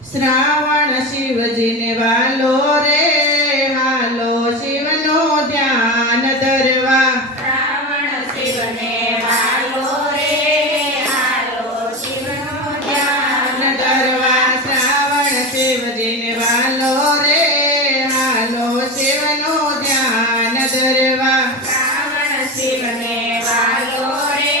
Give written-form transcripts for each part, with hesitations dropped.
શ્રાવણ શિવજીને વાલો રે, હાલો શિવનો ધ્યાન ધરવા. શ્રાવણ શિવને વાલો રે, હાલો શિવનો ધ્યાન ધરવા. શ્રાવણ શિવજીને વાલો રે, હાલો શિવનો ધ્યાન ધરવા. શ્રાવણ શિવને વાલો રે,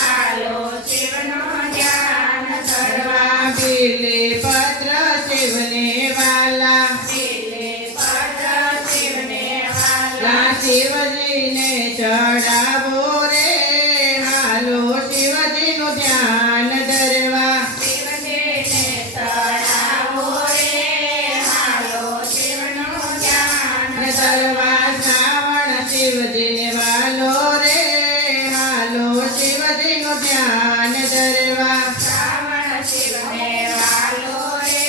હાલો શિવનો ધ્યાન ધરવા. બીલે પત્ર શિવને વાલા, બીલીપત્ર શિવને વાલા. શિવજીને ચડાવો રે, હાલો શિવજીનું ધ્યાન ધરવા. શિવજીને ચડાવો રે, હાલો શિવનો ધ્યાન ધરવા. શ્રાવણ શિવજીને વાલો રે, હાલો શિવજીનું ધ્યાન ધરવા. શ્રાવણ શિવને વાલો રે,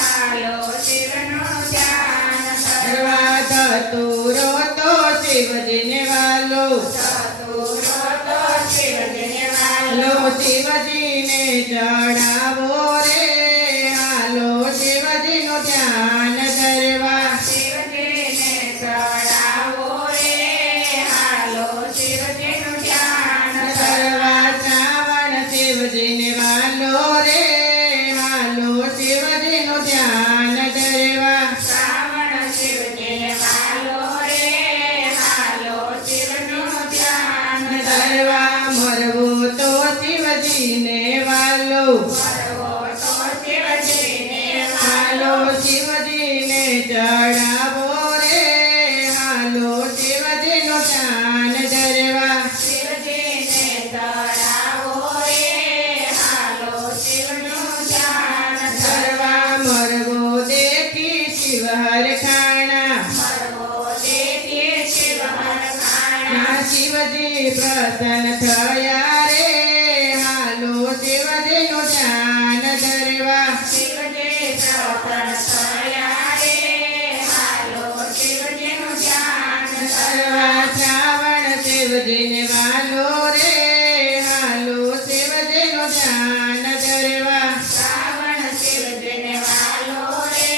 હાલો શિવનો ધ્યાન ધરવા. ધતુરો તો શિવજીને વાલો, ધતુરો તો શિવજીને વાલો. શિવજીને ચડાવો રે, હાલો શિવજીનું ધ્યાન ધરવા. શિવજીને ચડાવો રે, હાલો શિવજીનું ધ્યાન ધરવા. શ્રાવણ શિવજીને વાલો રે, હાલો શિવજીનું ધ્યાન ધરવા. શ્રાવણ શિવજીને વાલો રે, હાલો શિવનું ધ્યાન ધરવા. મરવો તો શિવજીને વાલો, મરવો તો શિવજીને હાલો વાલો. શિવજીને ચડાવો રે, હાલો શિવજીનું ધ્યાન ધરવા. શિવજીને ચડાવો રે, હાલો શિવનું ધ્યાન ધરવા. મરવો દેખી શિવ હરખાણા, મરવો દેખી શિવ હરખાણા. શિવજી પ્રસન્ન થયા રે, હાલો શિવજીનું ધ્યાન ધરવા. શિવજી પ્રસન્ન થયા રે, હાલો શિવજીનું ધ્યાન ધરવા. શ્રાવણ શિવજીને વાલો રે, હાલો શિવજીનું ધ્યાન ધરવા. શ્રાવણ શિવજીને વાલો રે,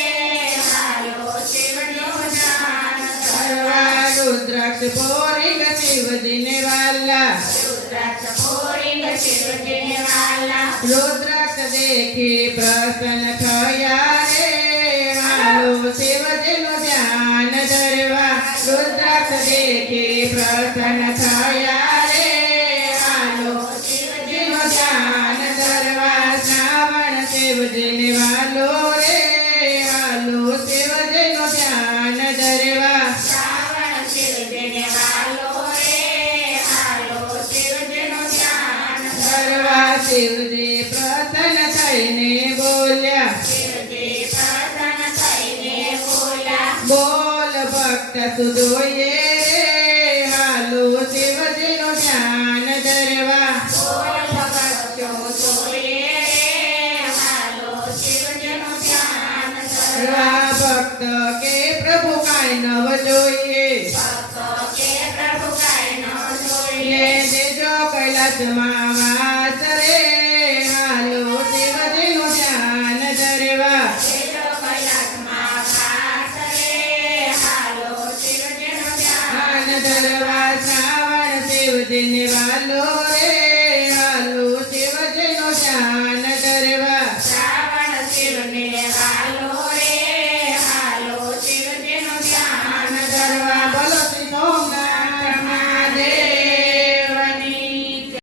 હાલો શિવનું ધ્યાન ધરવા. રુદ્રાક્ષ પોરીંગ શિવજીને વાલા, રુદ્રાક્ષ પોરીંગ શિવજીને વાલા. રુદ્રાક્ષ દેખી પ્રસન્ન થયા રે, હાલો શિવજીનું ધ્યાન ધરવા. રુદ્રાક્ષ દેખી પ્રસન્ન થયા રે, હાલો શિવજીનું ધ્યાન ધરવા. શ્રાવણ શિવજીને વાલો રે, હાલો શિવજીનું ધ્યાન ધરવા. શ્રાવણ શિવજીને વાલો રે, હાલો શિવજીનું ધ્યાન ધરવા. શિવજી પ્રસન્ન થઈને બોલ્યા, શિવજી પ્રસન્ન થઈને બોલ્યા. બોલ ભક્ત સુધોઈએ રે, હાલો શિવજીનું ધ્યાન ધરવા. બોલ ભક્તો જોઈએ રે, હાલો શિવજીનું ધ્યાન ધરવા. ભક્ત કે પ્રભુ કાંઈ નવ જોઈએ, ભક્તો કે પ્રભુ કાંઈ ન જોઈએ. દેજો કૈલાસમાં